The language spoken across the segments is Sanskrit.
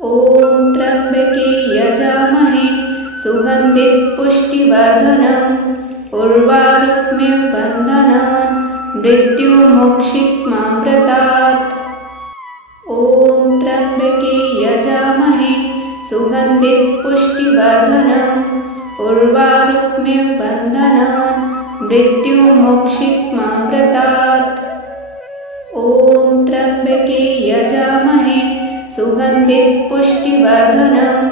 ॐ त्र्यम्बके यजामहे सुगन्धिं पुष्टिवर्धनम् उर्वारुकमिव बन्धनान् मृत्युमोक्षितमामृतात्। ॐ त्र्यम्बके यजामहे सुगन्धिं पुष्टिवर्धनम् उर्वारुकमिव बन्धनान् मृत्युमोक्षितमामृतात्। ॐ त्र्यम्बके यजामहे सुगन्धिं पुष्टिवर्धनम्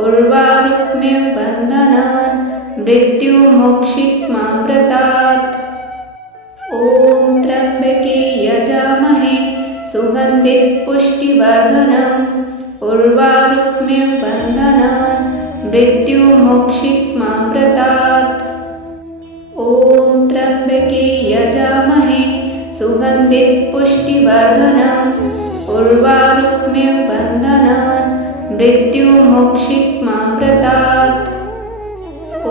उर्वारुकमिव बन्धनान् मृत्युमोक्षितमामृतात्। ॐ त्र्यम्बके यजामहे सुगन्धिं पुष्टिवर्धनम् उर्वारुकमिव बन्धनान् मृत्युमोक्षितमामृतात्। ॐ त्र्यम्बके यजामहे सुगन्धिं पुष्टिवर्धनम् उर्वारुकमिव बन्धनान् मृत्युमोक्षितमामृतात्। ॐ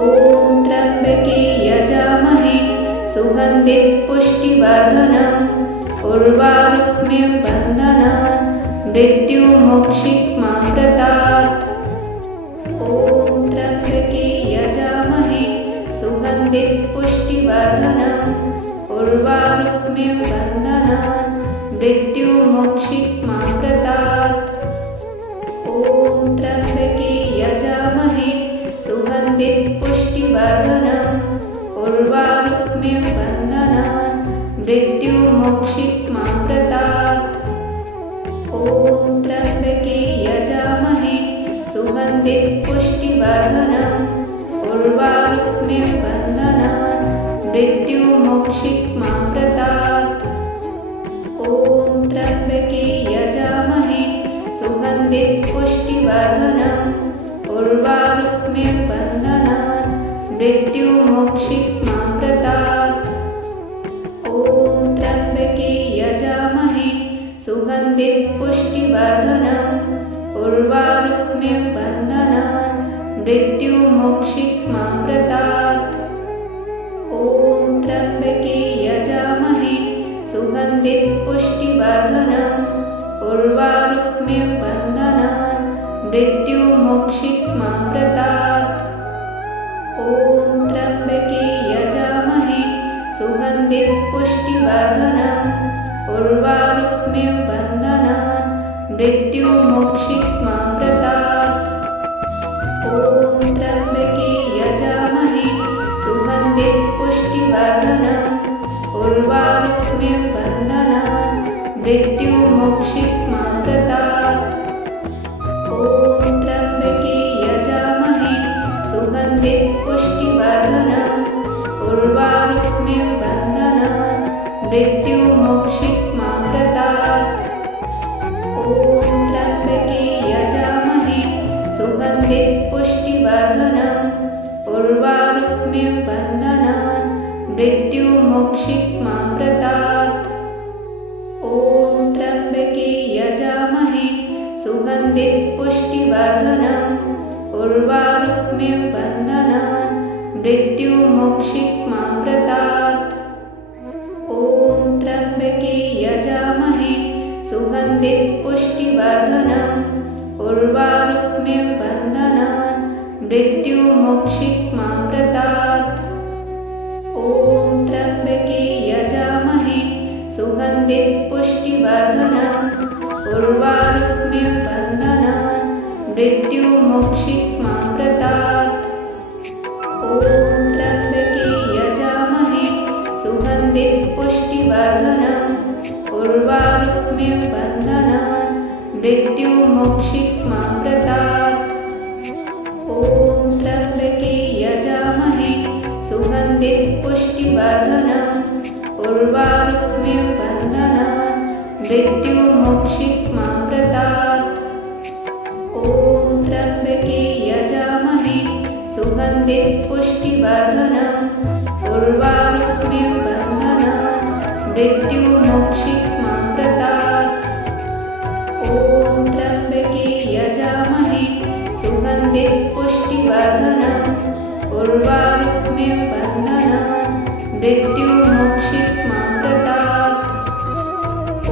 त्र्यम्बके यजामहे सुगन्धिं पुष्टिवर्धनम् उर्वारुकमिव बन्धनान् मृत्युमोक्षितमामृतात्। ॐ त्र्यम्बके यजामहे सुगन्धिं पुष्टिवर्धनम् उर्वारुकमिव बन्धनान् मृत्युमोक्षितमामृतात्। ॐ त्र्यम्बके यजामहे सुगन्धिं पुष्टिवर्धनम् उर्वारुकमिव बन्धनान् मृत्युमोक्षितमामृतात्। ॐ त्र्यम्बके यजामहे सुगन्धिं पुष्टिवर्धनम् उर्वारुकमिव बन्धनान् मृत्युमोक्षितमामृतात्। ॐ त्र्यम्बके यजामहे सुगन्धिं पुष्टिवर्धनम् उर्वारुकमिव बन्धनान् मृत्युमोक्षितमामृतात्। ॐ त्र्यम्बके यजामहे सुगन्धिं पुष्टिवर्धनम् उर्वारुकमिव बन्धनान् मृत्युमोक्षितमामृतात्। ॐ त्र्यम्बके यजामहे सुगन्धिं पुष्टिवर्धनम् उर्वारुकमिव बन्धनान् मृत्युमोक्षितमामृतात्। ॐ त्र्यम्बके यजामहे सुगन्धिं पुष्टिवर्धनम् उर्वारुकमिव बन्धनान् मृत्युमोक्षितमामृतात्। ॐ त्र्यम्बके यजामहे सुगन्धिं पुष्टिवर्धनम् उर्वारुकमिव बन्धनान् मृत्युमोक्षितमामृतात्। ॐ त्र्यम्बके यजामहे सुगन्धिं पुष्टिवर्धनम् उर्वारुकमिव बन्धनान् मृत्युमोक्षितमामृतात्। ॐ त्र्यम्बके यजामहे सुगन्धिं पुष्टिवर्धनम् उर्वारुकमिव बन्धनान् मृत्युमोक्षितमामृतात्। ॐ त्र्यम्बके यजामहे सुगन्धिं पुष्टिवर्धनम् उर्वारुकमिव बन्धनान् मृत्युमोक्षितमामृतात्। ॐ त्र्यम्बके यजामहे सुगन्धिं पुष्टिवर्धनम् उर्वारुकमिव बन्धनान् मृत्युमोक्षितमामृतात्। ॐ त्र्यम्बके यजामहे सुगन्धिं पुष्टिवर्धनम् उर्वारुकमिव बन्धनान् मृत्युमोक्षितमामृतात्। ॐ त्र्यम्बके यजामहे सुगन्धिं पुष्टिवर्धनम् उर्वारुकमिव बन्धनान् मृत्युमोक्षितमामृतात्। ॐ त्र्यम्बके यजामहे सुगन्धिं पुष्टिवर्धनम् उर्वारुकमिव बन्धनान् मृत्युमोक्षितमामृतात्। ॐ त्र्यम्बके यजामहे सुगन्धिं पुष्टिवर्धनम् उर्वारुकमिव बन्धनान् मृत्युमोक्षितमामृतात्। ॐ त्र्यम्बके यजामहे सुगन्धिं पुष्टिवर्धनम् उर्वारुकमिव बन्धनान् मृत्युमोक्षितमामृतात्। ॐ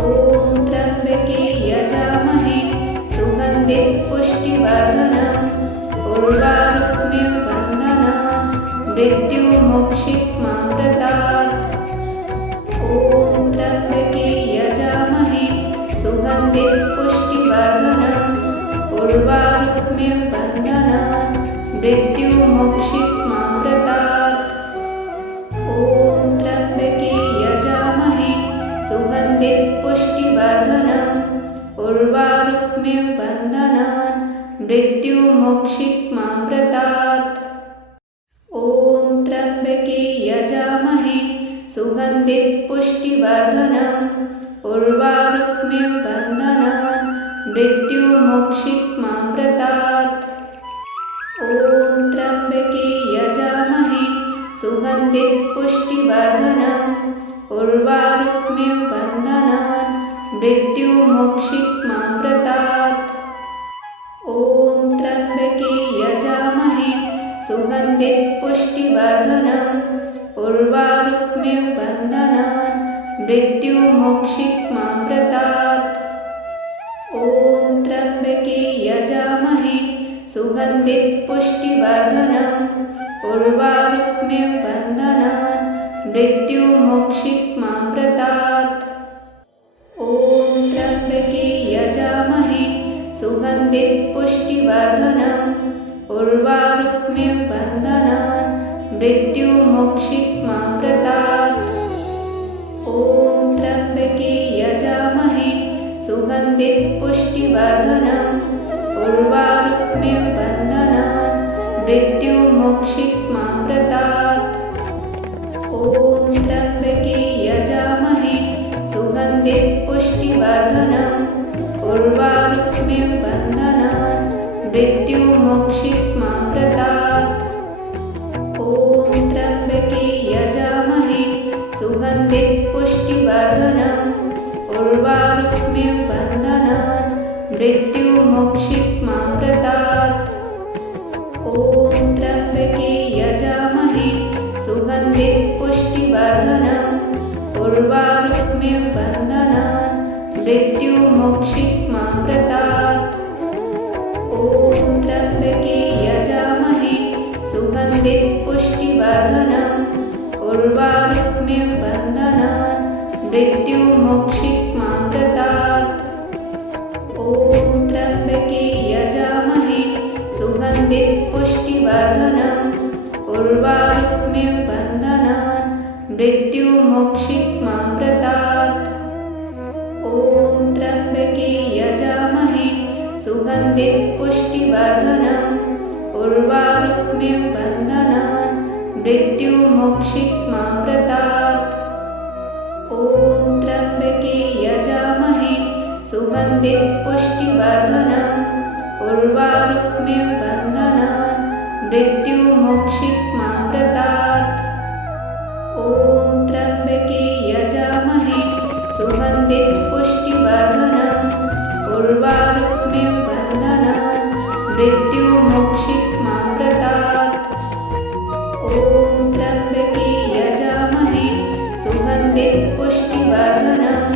त्र्यम्बके यजामहे सुगन्धिं सुगन्धित पुष्टिवर्धनम् उर्वारुक्मिं बन्धनान् मृत्युमोक्षित्मामृतात्। ॐ त्र्यम्बके यजामहे सुगन्धित पुष्टिवर्धनम् उर्वारुक्मिं बन्धनान् मृत्युमोक्षित्मामृतात्। ॐ त्र्यम्बके यजामहे सुगन्धित पुष्टिवर्धनम् उर्वारुक्मिं बन्धनान् मृत्युमोक्षित्मामृतात्। ॐ त्र्यम्बके यजामहे सुगन्धित पुष्टिवर्धनम् उर्वारुक्मिं बन्धनान् मृत्युमोक्षित्मामृतात्। ॐ त्र्यम्बके यजामहे सुगन्धित पुष्टिवर्धनम् उर्वारुक्मिं बन्धनान् मृत्युमोक्षित्मामृतात्। ॐ त्र्यम्बके यजामहे सुगन्धित पुष्टिवर्धनम् उर्वारुक्मिं बन्धनान् मृत्युमोक्षित्मामृतात्। ॐ त्र्यम्बके यजामहे सुगन्धित पुष्टिवर्धनम् उर्वारुक्मिं बन्धनान् मृत्युमोक्षित्मामृतात्। ॐ त्र्यम्बके यजामहे सुगन्धित पुष्टिवर्धनम् उर्वारुक्मिं बन्धनान् मृत्युमोक्षित्मामृतात्। ॐ त्र्यम्बके यजामहे सुगन्धित पुष्टिवर्धनम् उर्वारुक्मिं बन्धनान् मृत्युमोक्षित्मामृतात्। ॐ त्र्यम्बके यजामहे सुगन्धित पुष्टिवर्धनम् उर्वारुक्मिं बन्धनान् मृत्युमोक्षित्मामृतात्। ॐ त्र्यम्बके यजामहे सुगन्धित पुष्टिवर्धनम् उर्वारुक्मिं बन्धनान् मृत्युमोक्षित्मामृतात्। ॐ त्र्यम्बके यजामहे सुगन्धित पुष्टिवर्धनम् उर्वारुक्मिं बन्धनान् मृत्युमोक्षित्मामृतात्। ॐ त्र्यम्बके यजामहे सुगन्धित पुष्टिवर्धनम् उर्वारुक्मिं बन्धनान् मृत्युमोक्षित्मामृतात्। ॐ त्र्यम्बके यजामहे सुगन्धित पुष्टिवर्धनम् उर्वारुक्मिं बन्धनान् मृत्युमोक्षित्मामृतात्। ॐ त्र्यम्बके यजामहे सुगन्धित पुष्टिवर्धनम् उर्वारुक्मिं बन्धनान् मृत्युमोक्षित्मामृतात्। ॐ त्र्यम्बके यजामहे सुगन्धित पुष्टिवर्धनम् उर्वारुक्मिं बन्धनान् मृत्युमोक्षित्मामृतात्। ॐ त्र्यम्बके यजामहे सुगन्धित पुष्टिवर्धनम् उर्वारुक्मिं बन्धनान् मृत्युमोक्षित्मामृतात्। ॐ त्र्यम्बके यजामहे सुगन्धित पुष्टिवर्धनम्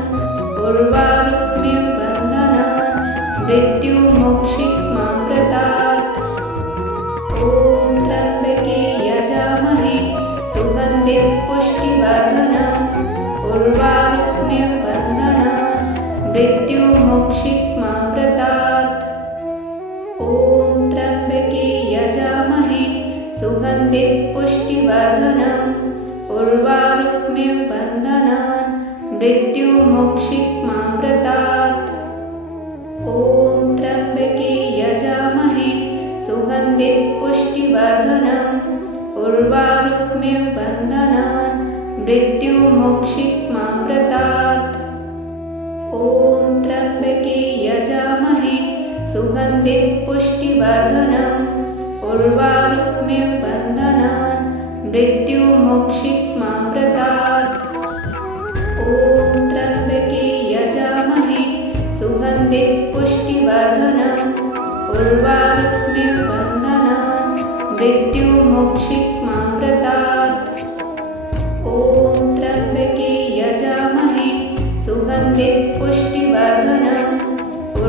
उर्वारुक्मिं बन्धनान् मृत्युमोक्षित्मामृतात्। ॐ त्र्यम्बके यजामहे सुगन्धित पुष्टिवर्धनम् उर्वारुक्मिं बन्धनान् मृत्युमोक्षित्मामृतात्। ॐ त्र्यम्बके यजामहे सुगन्धित पुष्टिवर्धनम् उर्वारुक्मिं बन्धनान् मृत्युमोक्षित्मामृतात्। ॐ त्र्यम्बके यजामहे सुगन्धित पुष्टिवर्धनम् उर्वारुक्मिं बन्धनान् मृत्युमोक्षित्मामृतात्। ॐ त्र्यम्बके यजामहे सुगन्धित पुष्टिवर्धनम् उर्वारुक्मिं बन्धनान् मृत्युमोक्षित्मामृतात्। ॐ त्र्यम्बके यजामहे सुगन्धित पुष्टिवर्धनम् उर्वारुक्मिं बन्धनान् मृत्युमोक्षित्मामृतात्। ॐ त्र्यम्बके यजामहे सुगन्धित पुष्टिवर्धनम्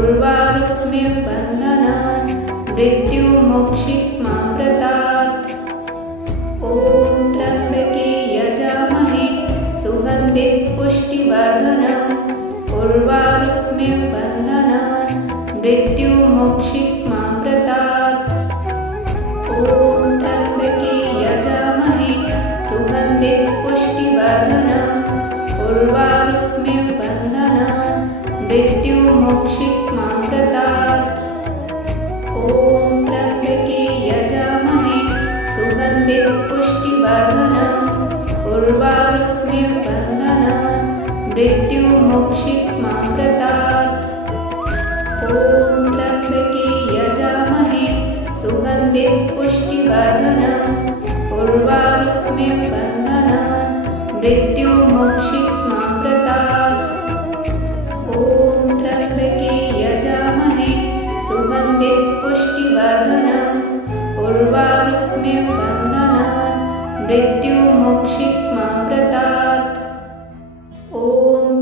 उर्वारुक्मिं बन्धनान् मृत्युमोक्षित्मामृतात्। ॐ त्र्यम्बके यजामहे सुगन्धिं पुष्टिवर्धनम् उर्वारुक्मिं बन्धनान् मृत्युमोक्षित्मामृतात्। ॐ त्र्यम्बके यजामहे सुगन्धिं पुष्टिवर्धनम् उर्वारुक्मिं बन्धनान् मृत्युमोक्षित्मामृतात्। ॐ त्र्यम्बके यजामहे सुगन्धिं पुष्टिवर्धनम् उर्वारुक्मिं बन्धनान् मृत्युमोक्षित्मामृतात्। ॐ त्र्यम्बके यजामहे सुगन्धिं पुष्टिवर्धनम् उर्वारुक्मिं बन्धनान् मृत्युमोक्षित्मामृतात्। ॐ त्र्यम्बके यजामहे सुगन्धिं पुष्टिवर्धनम् उर्वारुक्मिं बन्धनान् मृत्युमोक्षित्मामृतात्। ॐ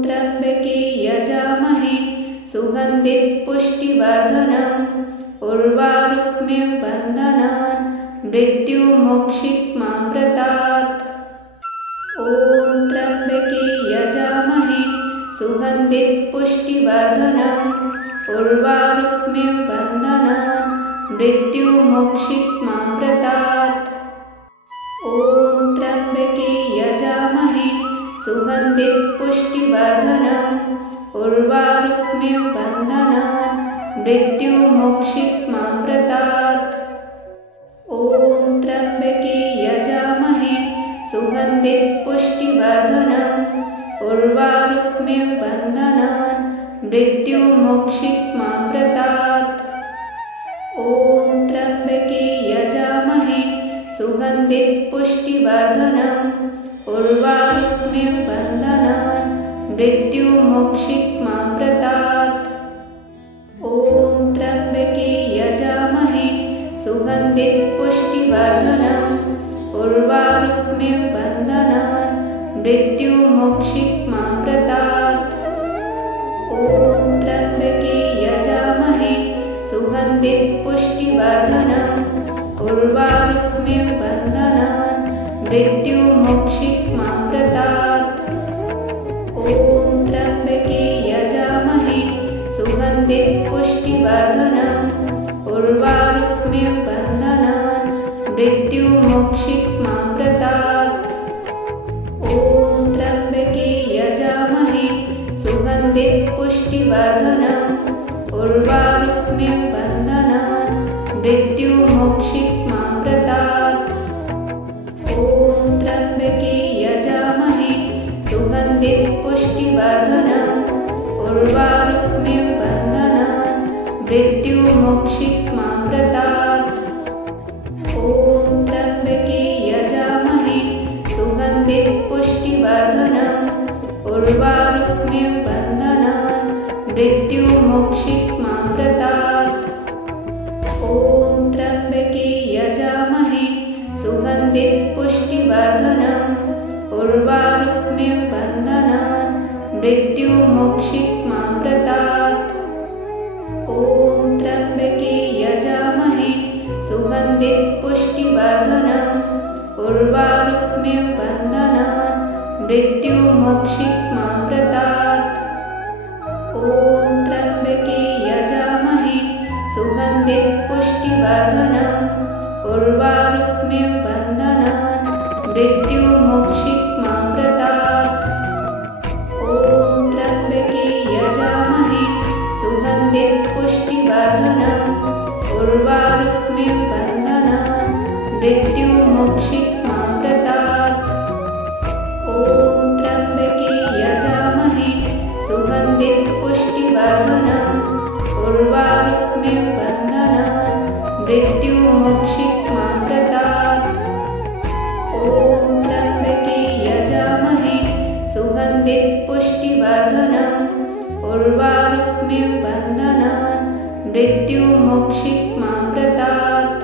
त्र्यम्बके यजामहे सुगन्धिं पुष्टिवर्धनम् उर्वारुक्मिं बन्धनान् मृत्युमोक्षित्मामृतात्। ॐ त्र्यम्बके यजामहे सुगन्धिं पुष्टिवर्धनम् उर्वारुक्मिं बन्धनान् मृत्युमोक्षित्मामृतात्। ॐ त्र्यम्बके यजामहे सुगन्धिं पुष्टिवर्धनम् उर्वारुक्मिं बन्धनान् मृत्युमोक्षित्मामृतात्। ॐ त्र्यम्बके यजामहे सुगन्धिं पुष्टिवर्धनम् उर्वारुक्मिं बन्धनान् मृत्युमोक्षित्मामृतात्। ॐ त्र्यम्बके यजामहे सुगन्धिं पुष्टिवर्धनम् उर्वारुक्मिं बन्धनान् मृत्युमोक्षित्मामृतात्। ॐ त्र्यम्बके यजामहे सुगन्धिं पुष्टिवर्धनम् उर्वारुक्मिं बन्धनान् मृत्युमोक्षित्मामृतात्। ॐ त्र्यम्बके यजामहे सुगन्धिं पुष्टिवर्धनम् उर्वारुक्मिं बन्धनान् मृत्युमोक्षित्मामृतात्। ॐ त्र्यम्बके यजामहे सुगन्धिं पुष्टिवर्धनम् उर्वारुक्मिं बन्धनान् मृत्युमोक्षित्मामृतात्। ॐ त्र्यम्बके यजामहे सुगन्धिं पुष्टिवर्धनम् उर्वारुक्मिं बन्धनान् मृत्युमोक्षित्मामृतात्। ॐ त्र्यम्बके यजामहे सुगन्धिं पुष्टिवर्धनम् उर्वारुक्मिं बन्धनान् मृत्युमोक्षित्मामृतात्। ॐ त्र्यम्बके यजामहे सुगन्धिं पुष्टिवर्धनम् उर्वारुक्मिं बन्धनान् मृत्युमोक्षित्मामृतात्। ॐ त्र्यम्बके यजामहे सुगन्धिं पुष्टिवर्धनम् उर्वारुक्मिं बन्धनान् मृत्युमोक्षित्मामृतात्। ॐ त्र्यम्बके यजामहे सुगन्धिं पुष्टिवर्धनम् उर्वारुक्मिं बन्धनान् मृत्युमोक्षित्मामृतात्। ॐ त्र्यम्बके यजामहे सुगन्धिं पुष्टिवर्धनम् उर्वारुक्मिं बन्धनान् मृत्युमोक्षित्मामृतात्। ॐ त्र्यम्बके यजामहे सुगन्धिं पुष्टिवर्धनम् उर्वारुक्मिं बन्धनान् मृत्युमोक्षित्मामृतात्। ॐ त्र्यम्बके यजामहे सुगन्धिं पुष्टिवर्धनम् उर्वारुक्मिं बन्धनान् मृत्युमोक्षित्मामृतात्। ॐ त्र्यम्बके यजामहे सुगन्धिं पुष्टिवर्धनम् उर्वारुक्मिं बन्धनान् मृत्युमोक्षित्मामृतात्।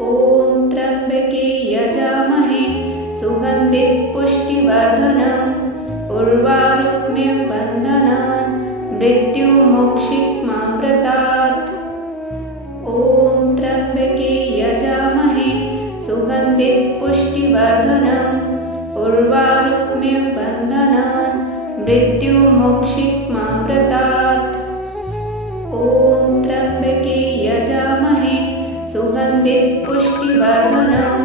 ॐ त्र्यम्बके यजामहे सुगन्धिं पुष्टिवर्धनम् उर्वारुक्मिं बन्धनान् मृत्युमोक्षित्मामृतात्। ॐ त्र्यम्बके यजामहे सुगन्धिं पुष्टिवर्धनम् उर्वारुकमिव बन्धनान् मृत्युमोक्षित्मामृतात्। ॐ त्र्यम्बके यजामहे सुगन्धिं पुष्टिवर्धनम्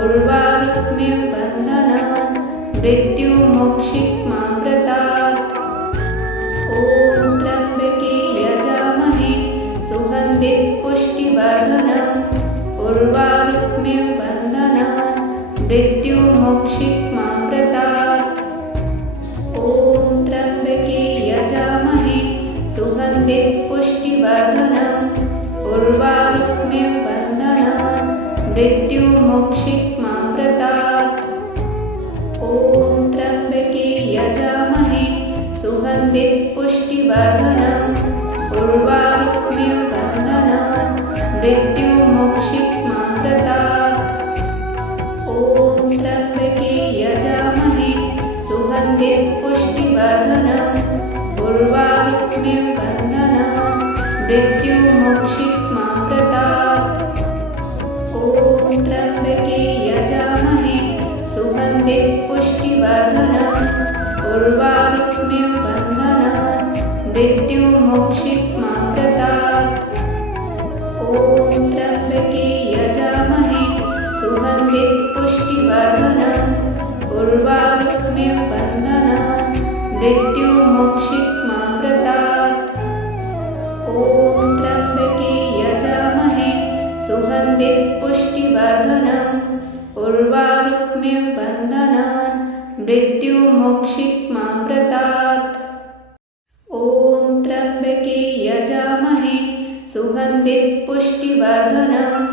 उर्वारुकमिव बन्धनान् मृत्युमोक्षित्मामृतात्। ॐ त्र्यम्बके यजामहे सुगन्धिं पुष्टिवर्धनम् उर्वारुकमिव बन्धनान् मृत्युमोक्षित्मामृतात्। ॐ त्र्यम्बके यजामहे सुगन्धिं पुष्टिवर्धनम् उर्वारुकमिव बन्धनान् मृत्युमोक्षित्मामृतात्। ॐ त्र्यम्बके यजामहे सुगन्धिं पुष्टिवर्धनम् उर्वारुकमिव बन्धनान् मृत्युमोक्षित्मामृतात्। ॐ त्र्यम्बके यजामहे सुगन्धिं पुष्टिवर्धनम् उर्वारुकमिव बन्धनान् मृत्युमोक्षित्मामृतात्। ॐ त्र्यम्बके यजामहे सुगन्धिं पुष्टिवर्धनम् उर्वारुकमिव बन्धनान् मृत्युमोक्षित्मामृतात्। ॐ त्र्यम्बके यजामहे सुगन्धिं पुष्टिवर्धनम् उर्वारुकमिव बन्धनान् मृत्युमोक्षित्मामृतात्। ॐ त्र्यम्बके यजामहे सुगन्धिं पुष्टिवर्धनम् उर्वारुकमिव बन्धनान् मृत्युमोक्षित्मामृतात्। ॐ त्र्यम्बके यजामहे सुगन्धिं पुष्टिवर्धनम्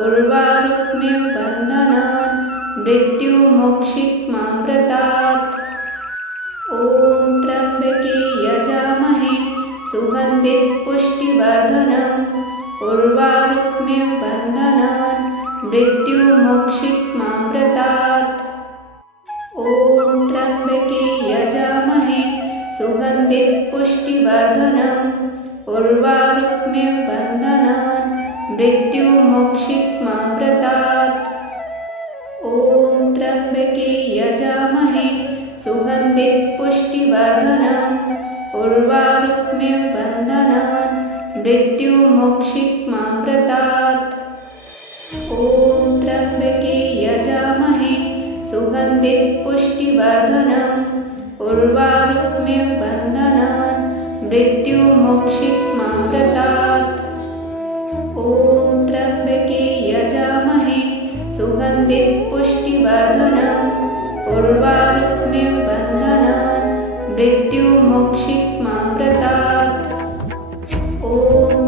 उर्वारुकमिव बन्धनान् मृत्युमोक्षित्मामृतात्। ॐ त्र्यम्बके यजामहे सुगन्धिं पुष्टिवर्धनम् उर्वारुकमिव बन्धनान् मृत्युमोक्षित्मामृतात्। ॐ त्र्यम्बके यजामहे सुगन्धिं पुष्टिवर्धनम् उर्वारुकमिव बन्धनान् मृत्युमोक्षित्मामृतात्। ॐ त्र्यम्बके यजामहे सुगन्धिं पुष्टिवर्धनम् उर्वारुकमिव बन्धनान् मृत्युमोक्षित्मामृतात्। ॐ त्र्यम्बके यजामहे सुगन्धिं पुष्टिवर्धनम् उर्वारुकमिव बन्धनान् मृत्युमोक्षित्मामृतात्। ॐ त्र्यम्बके यजामहे सुगन्धिं पुष्टिवर्धनम् उर्वारुकमिव बन्धनान् मृत्युमोक्षित्मामृतात्। ॐ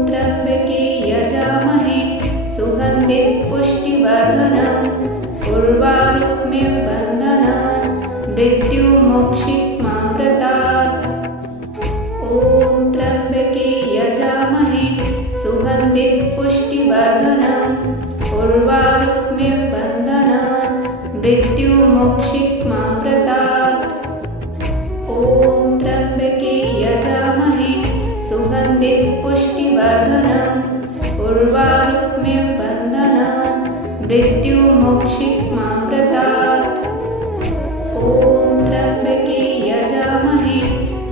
त्र्यम्बके यजामहे सुगन्धिं पुष्टिवर्धनम् उर्वारुकमिव बन्धनान् मृत्युमोक्षित्मामृतात्। ॐ त्र्यम्बके यजामहे सुगन्धिं पुष्टिवर्धनम् उर्वारुकमिव बन्धनान् मृत्युमोक्षित्मामृतात्। ॐ त्र्यम्बके यजामहे सुगन्धिं पुष्टिवर्धनम् उर्वारुकमिव बन्धनान् मृत्युमोक्षित्मामृतात्। ॐ त्र्यम्बके यजामहे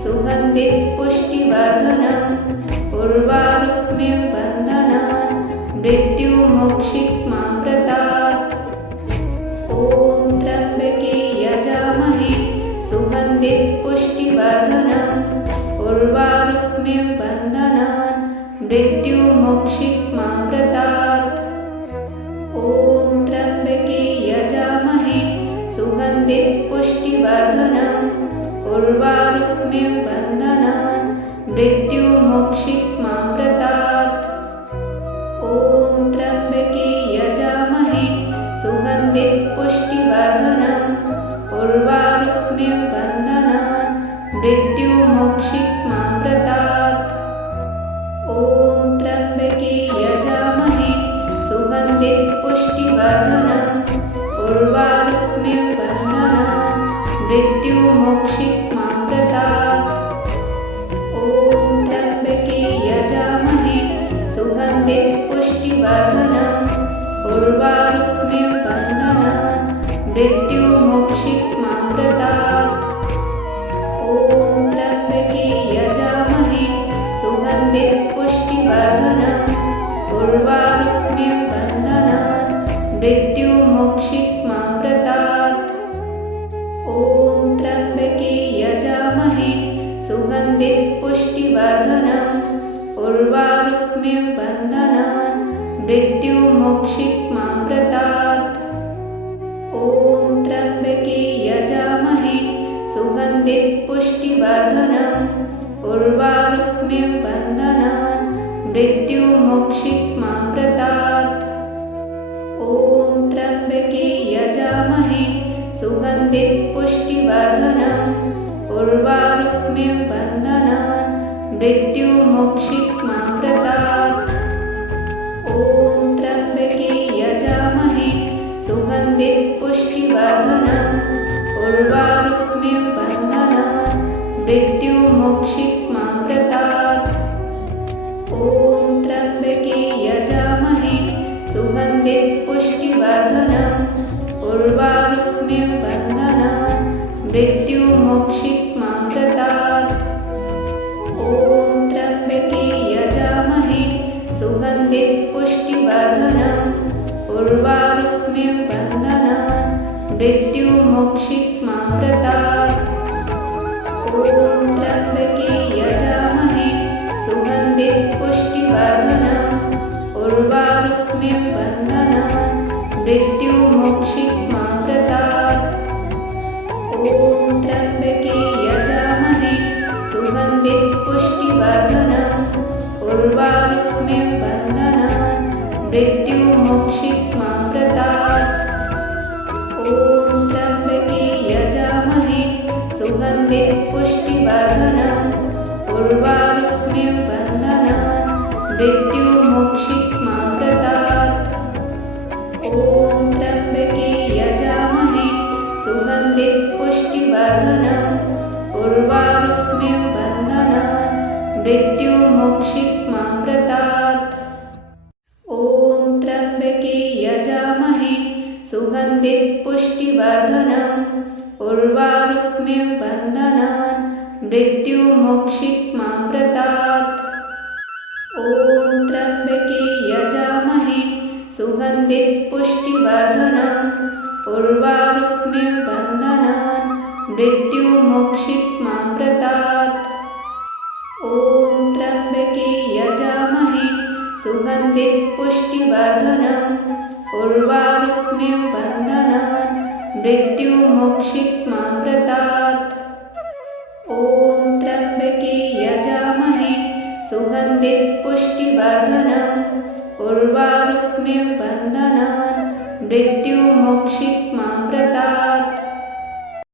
सुगन्धिं पुष्टिवर्धनम् उर्वारुकमिव बन्धनान् मृत्युमोक्षित्मामृतात्। ॐ त्र्यम्बके यजामहे सुगन्धिं पुष्टिवर्धनम् उर्वारुकमिव बन्धनान् मृत्युमोक्षित्मामृतात्। ॐ त्र्यम्बके यजामहे सुगन्धिं पुष्टिवर्धनम् उर्वारुकमिव बन्धनान् मृत्युमोक्षित्मामृतात्। ॐ त्र्यम्बके यजामहे सुगन्धिं पुष्टिवर्धनम् उर्वारुकमिव बन्धनान् मृत्युमोक्षित्मामृतात्। ॐ त्र्यम्बके यजामहे सुगन्धिं पुष्टिवर्धनम् उर्वारुकमिव बन्धनान् मृत्युमोक्षित्मामृतात्। ॐ उर्वारुक्मिं बन्धनान् मृत्युमोक्षित्मामृतात्। ॐ त्र्यम्बके यजामहे सुगन्धिपुष्टिवर्धनम् उर्वारुक्मिं बन्धनान् मृत्युमोक्षित्मामृतात्। ॐ त्र्यम्बके यजामहे सुगन्धिपुष्टिवर्धनम् उर्वारुक्मिं बन्धनान् मृत्युमोक्षित्मामृतात्। ॐ त्र्यम्बके यजामहे सुगन्धिपुष्टिवर्धनम् उर्वारुक्मिं बन्धनान् मृत्युमोक्षित्मामृतात्। ॐ त्र्यम्बके यजामहे सुगन्धिपुष्टिवर्धनम् उर्वारुक्मिं बन्धनान् मृत्युमोक्षित्मामृतात्। ॐ त्र्यम्बके यजामहे सुगन्धिपुष्टिवर्धनम् उर्वारुक्मिं बन्धनान् मृत्युमोक्षित्मामृतात्। ॐ त्र्यम्बके यजामहे सुगन्धिपुष्टिवर्धनम् उर्वारुक्मिं बन्धनान् मृत्युमोक्षित्मामृतात्। ॐ त्र्यम्बके यजामहे सुगन्धिपुष्टिवर्धनम् उर्वारुक्मिं बन्धनान् मृत्युमोक्षित्मामृतात्। ॐ त्र्यम्बके यजामहे सुगन्धिपुष्टिवर्धनम् उर्वारुक्मिं बन्धनान् मृत्युमोक्षित्मामृतात्। ॐ त्र्यम्बके यजामहे सुगन्धिपुष्टिवर्धनम् उर्वारुक्मिं बन्धनान् मृत्युमोक्षित्मामृतात्। ॐ त्र्यम्बके यजामहे सुगन्धिपुष्टिवर्धनम् उर्वारुक्मिं बन्धनान् मृत्युमोक्षित्मामृतात्। ॐ त्र्यम्बके यजामहे सुगन्धिपुष्टिवर्धनम् उर्वारुक्मिं बन्धनान् मृत्युमोक्षित्मामृतात्। ॐ त्र्यम्बके यजामहे सुगन्धिपुष्टिवर्धनम् उर्वारुक्मिं बन्धनान् मृत्युमोक्षित्मामृतात्। ॐ त्र्यम्बके यजामहे सुगन्धिपुष्टिवर्धनम् उर्वारुक्मिं बन्धनान् मृत्युमोक्षित्मामृतात्। ॐ त्र्यम्बके यजामहे सुगन्धिपुष्टिवर्धनम् उर्वारुक्मिं बन्धनान् मृत्युमोक्षित्मामृतात्। ॐ त्र्यम्बके यजामहे सुगन्धिपुष्टिवर्धनम् उर्वारुक्मिं बन्धनान् मृत्युमोक्षित्मामृतात्।